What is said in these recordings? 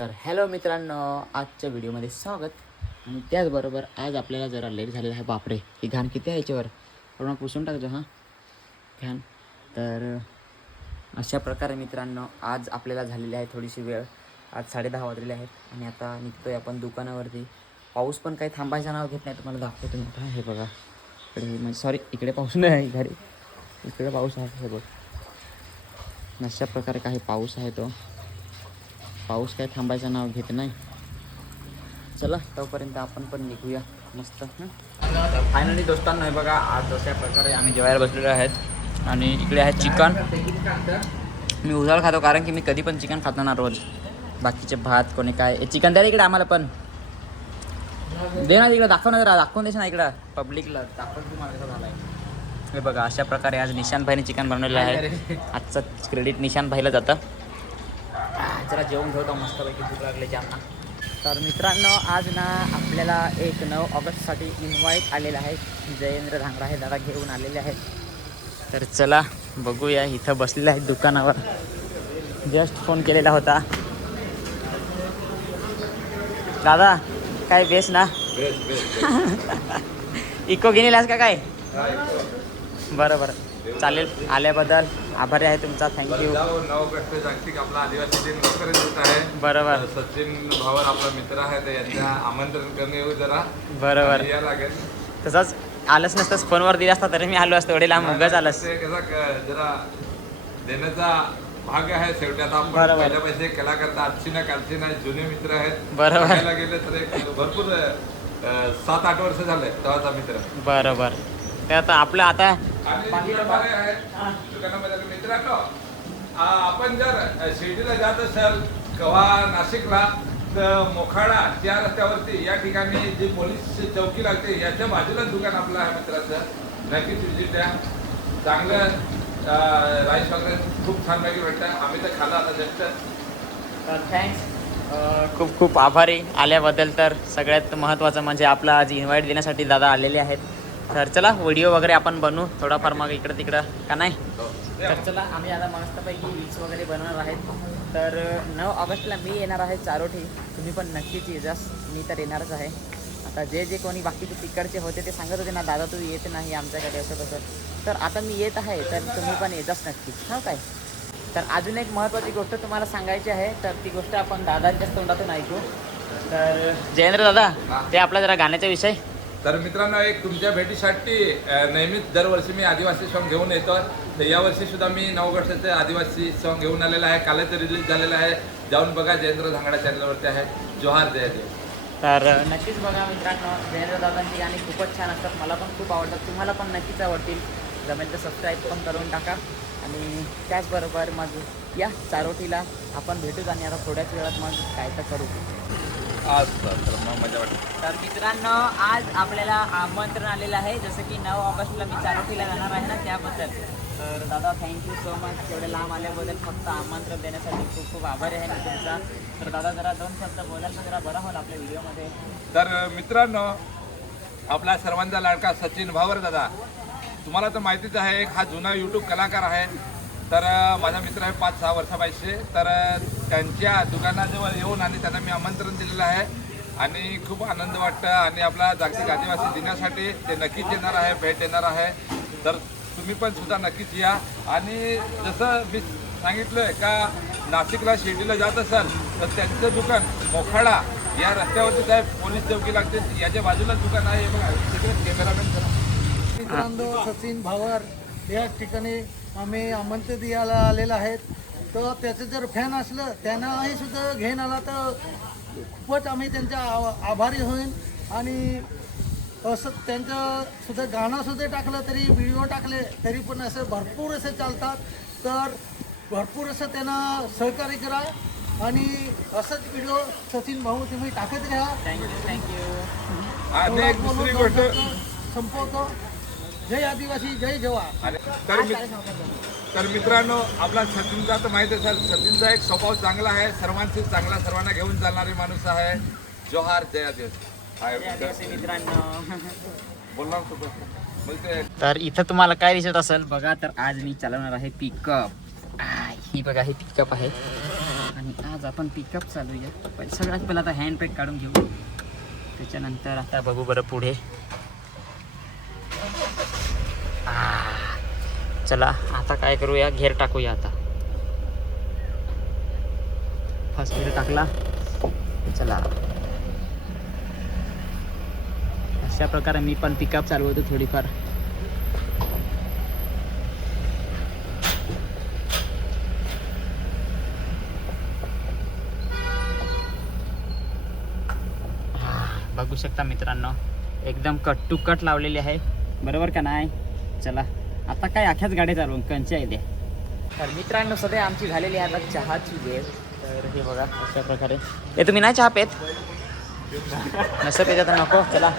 तर हॅलो मित्रांनो, आजच्या व्हिडिओमध्ये स्वागत. आणि त्याचबरोबर आज आपल्याला जरा लेट झालेला आहे. बापरे, ही घाण किती आहे याच्यावर, पूर्ण पुसून टाकतो हां घाण. तर अशा प्रकारे मित्रांनो आज आपल्याला झालेली आहे थोडीशी वेळ. आज 10:30 वाजलेले आहेत आणि आता निघतोय आपण दुकानावरती. पाऊस पण काही थांबायचं नाव घेत नाही. तुम्हाला दाखवतो मी आता. हे बघा इकडे, म्हणजे सॉरी इकडे पाऊस नाही आहे, घरी इकडे पाऊस आहे. हे बघ, अशा प्रकारे काही पाऊस आहे. तो पाऊस काय थांबायचं नाव घेत नाही. चला तोपर्यंत आपण पण निघूया मस्त. फायनली दोस्तांनो, हे बघा आज अशा प्रकारे आम्ही जेवायला बसलेलो आहेत आणि इकडे आहे चिकन. मी उजाळ खातो कारण की मी कधी पण चिकन खातो ना रोज. बाकीचे भात कोणी काय चिकन द्या इकडे आम्हाला पण दे ना, इकडं दाखव ना, जरा दाखवून देश ना इकडं पब्लिकला दाखवून तुम्हाला कसं झालं आहे. हे बघा अशा प्रकारे आज निशांत भाईने चिकन बनवलेलं आहे. आजचं क्रेडिट निशांत भाईला जातं. जरा जेवण घेतो मस्तपैकी, भूक लागले ज्यांना. तर मित्रांनो आज ना आपल्याला 9 ऑगस्टसाठी इन्व्हाइट आलेलं आहे. जयेंद्र धांगडा हे दादा घेऊन आलेले आहेत. तर चला बघूया. इथं बसलेले आहेत दुकानावर. जस्ट फोन केलेला होता. दादा काय बेस ना? इको घेऊन का काय? बरं बरं चालेल. आल्याबद्दल आभारी आहे तुमचा, थँक्यू. 9 ऑगस्ट जागतिक आपला आदिवासी दिन लवकरच येत आहे. बरोबर. सचिन भावर आपला मित्र आहे, तर यांना आमंत्रण करणे येऊ जरा. बरोबर. या लागेल. तसंच आलंच नसतं, फोनवर दिला असता तरी मी आलो असतो. एवढे लांब उगाच आलंस. ते कसं जरा देण्याचा भाग आहे शेवटी. आता आपण बरोबर. पहिल्या पैसे कलाकार आजची ना कालची ना जुने मित्र आहेत. बरोबर. बघायला गेले तर एक भरपूर 7-8 वर्ष झाले तेव्हाचा मित्र. बरोबर. ते आता आपलं आता आणि दुकानदार आहेत दुकानामध्ये. मित्रांनो, आपण जर शिर्डीला जात असाल किंवा नाशिकला, तर मोखाडा त्या रस्त्यावरती या ठिकाणी जी पोलीस चौकी लागते याच्या बाजूला दुकान आपलं आहे मित्राचं. नक्कीच विजिट द्या. चांगलं राईस वगैरे खूप छान पैकी भेटतं. आम्ही तर खाल्लं आता जस्ट. तर थँक्स, खूप खूप आभारी आल्याबद्दल. तर सगळ्यात महत्त्वाचं म्हणजे आपला आज इन्व्हाइट देण्यासाठी दादा आलेले आहेत. तर चला व्हिडिओ वगैरे आपण बनवू थोडाफार, मग इकडं तिकडं का नाही. तर चला आम्ही आता मस्तपैकी रील्स वगैरे बनवणार आहेत. तर 9 ऑगस्टला मी येणार आहे चारोठी. तुम्ही पण नक्कीच येजास. मी तर येणारच आहे. आता जे जे कोणी बाकीचे तिकडचे होते ते सांगत होते ना, दादा तू येत नाही आमच्याकडे असं तसं. तर आता मी येत आहे, तर तुम्ही पण येजास नक्कीच, हो काय. तर अजून एक महत्त्वाची गोष्ट तुम्हाला सांगायची आहे. तर ती गोष्ट आपण दादांच्याच तोंडातून ऐकू. तर जयेंद्र दादा, ते आपला जरा गाण्याचा विषय. तर मित्रांनो, एक तुमच्या भेटीसाठी नेहमीच दरवर्षी मी आदिवासी सॉन्ग घेऊन येतो. तर यावर्षी सुद्धा मी 9 ऑगस्टचे आदिवासी सॉन्ग घेऊन आलेला आहे. कालच रिलीज झालेला आहे. जाऊन बघा, जयेंद्र धांगडा चॅनलवरती आहे. जोहार जय देव. तर नक्कीच बघा मित्रांनो, जयेंद्र दादांची गाणी खूपच छान असतात. मला पण खूप आवडतात. तुम्हाला पण नक्कीच आवडतील. जमेल तर सबस्क्राईब पण करून टाका. आणि त्याचबरोबर मग या चारोटीला आपण भेटूच. आणि आता थोड्याच वेळात मग काय तर करू. आज तर मग मजा वाटते. तर मित्रांनो आज आपल्याला आमंत्रण आलेलं आहे. जसं की 9 ऑगस्टला मी चारोटीला जाणार आहे ना, त्याबद्दल. तर दादा थँक्यू सो मच. एवढे लांब आल्याबद्दल, फक्त आमंत्रण देण्यासाठी खूप खूप आभारी आहे मी तुमचा. तर दादा जरा 2 शब्द बोलाल तर जरा बरं होईल आपल्या व्हिडिओमध्ये. तर मित्रांनो, आपला सर्वांचा लाडका सचिन भावर दादा, तुम्हाला तर माहितीच आहे, एक हा जुना यूट्यूब कलाकार आहे. तर माझा मित्र आहे 5-6 वर्षापासून. तर त्यांच्या दुकानाजवळ येऊन आणि त्यांना मी आमंत्रण दिलेलं आहे आणि खूप आनंद वाटतं. आणि आपला जागतिक आदिवासी दिनासाठी ते नक्कीच येणार आहे, भेट देणार आहे. तर तुम्ही पण सुद्धा नक्कीच या. आणि जसं मी सांगितलं आहे का, नाशिकला शिर्डीला जात असाल तर त्यांचं दुकान मोखाडा या रस्त्यावरती साहेब पोलीस चौकी लागते, याच्या बाजूला दुकान आहे. बघा तिकडे कॅमेरामॅन करा. मित्रांनो, सचिन भावर या ठिकाणी आम्ही आमंत्रण द्यायला आलेलं आहेत. तर त्याचं जर फॅन असलं त्यांनाही सुद्धा घेऊन आला तर खूपच आम्ही त्यांच्या आभारी होईन. आणि असं त्यांचं सुद्धा गाणंसुद्धा टाकलं तरी, व्हिडिओ टाकले तरी पण असं भरपूर असं चालतात. तर भरपूर असं त्यांना सहकार्य करा. आणि असंच व्हिडिओ सचिन भाऊ तुम्ही टाकत राहा. थँक्यू. आणि एक दुसरी गोष्ट संपवतो. जय आदिवासी, जय जवान. तर मित्रांनो, आपला सचिनचा तर माहिती असेल, सचिनचा एक स्वभाव चांगला आहे. सर्वांशी चांगला, सर्वांना घेऊन चालणारी माणूस आहे. जोहार जय आदिवासी. मित्रांनो बोलणार बोलते. तर इथं तुम्हाला काय दिसत असेल बघा. तर आज मी चालवणार आहे पिकअप. ही बघा, ही पिकअप आहे आणि आज आपण पिकअप चालूया. सगळ्यात पहिला आता हँड ब्रेक काढून घेऊ, त्याच्यानंतर आता बघू बरं पुढे. चला आता काय करूया, घेर टाकूया. आता फर्स्ट घेर टाकला. चला अशा प्रकारे मी पण पिकअप चालवतो थोडीफार. बघू शकता मित्रांनो, एकदम कट टू कट लावलेली आहे, बरोबर का नाही. चला आता काय अख्याच गाडी चालवून कंच्या येते. तर मित्रांनो सध्या आमची झालेली आहे आता चहाची वेळ. तर हे बघा अशा प्रकारे. हे तुम्ही नाही चहा पेत? नसं पेत तर नको. चला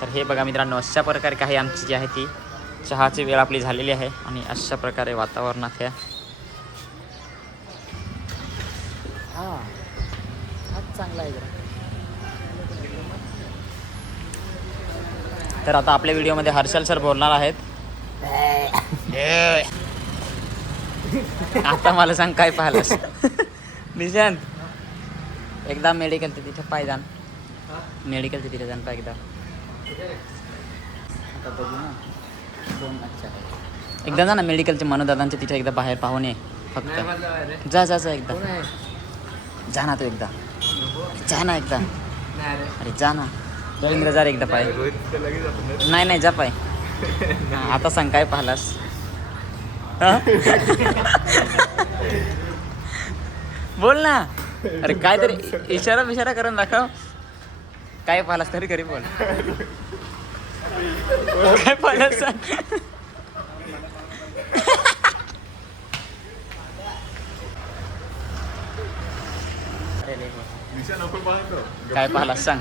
तर हे बघा मित्रांनो, अशा प्रकारे काही आमची जी आहे ती चहाची वेळ आपली झालेली आहे. आणि अशा प्रकारे वातावरणात ह्या हाच चांगला आहे जरा. तर आता आपल्या व्हिडिओमध्ये हर्षल सर बोलणार आहेत. आता मला सांग काय पाहिलंस निशांत? एकदा मेडिकलच्या तिथे पाय जाण, मेडिकलच्या तिथे जाण पाय एकदा. आता बघू ना कोण. अच्छा एकदा जा ना मेडिकलच्या मनोदादांच्या तिथे एकदा बाहेर पाहून ये फक्त. जा जा जा एकदा जा ना, तू एकदा जा ना एकदा. अरे जा ना रवींद्र, जा रे एकदा पाय. नाही नाही जा पाय. आता सांग काय पाहिलास? बोल ना. अरे काय तरी इशारा बिशारा करून दाखव. काय पाहिलास तरी घरी बोल. काय पाहिलास सांग. काय पाहिलास सांग.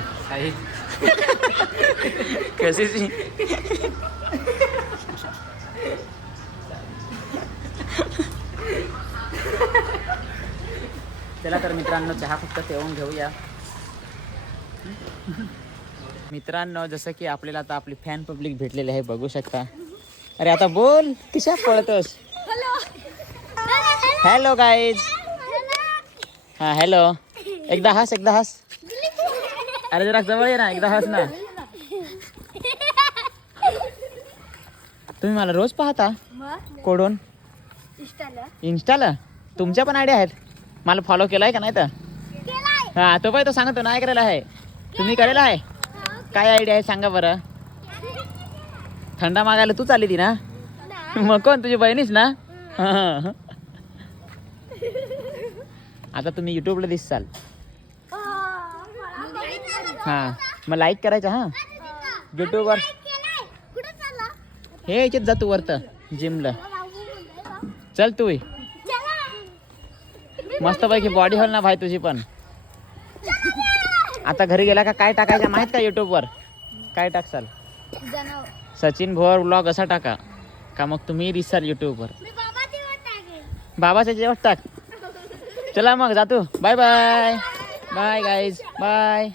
कशीची चला तर मित्रांनो चहा फक्त ठेवून घेऊया. मित्रांनो जसं की आपल्याला आता आपली फॅन पब्लिक भेटलेली आहे, बघू शकता. अरे आता बोल, कशा पळतोस? Hello guys. हां हॅलो. एकदा हस, एकदा हस. अरे जरा जवळ ये ना, एकदा हस ना. तुम्ही मला रोज पाहता कोडून? इंस्टाला तुमच्या पण आयडिया आहेत. मला फॉलो केलाय का नाही तर? हा तो पाय तो सांगतो नाही करायला आहे. तुम्ही करेला आहे? काय आयडिया आहे सांगा बरं. थंडा मागायला तू चालली ती ना? मग कोण तुझी बहिणीच ना? आता तुम्ही युट्यूबला दिसाल. हां मग लाईक करायचं. हां युट्यूबवर हे याच्यात जा तू वरतं जिमला. चल तू मस्तपैकी बॉडी होल ना भाई तुझी पण. आता घरी गेला का काय टाकायचं माहित का युट्यूबवर? काय टाकसाल? सचिन भोर व्लॉग असा टाका का मग तुम्ही दिसाल युट्यूबवर. बाबाच्या जेवण टाक. चला मग जातो. Bye bye bye guys bye.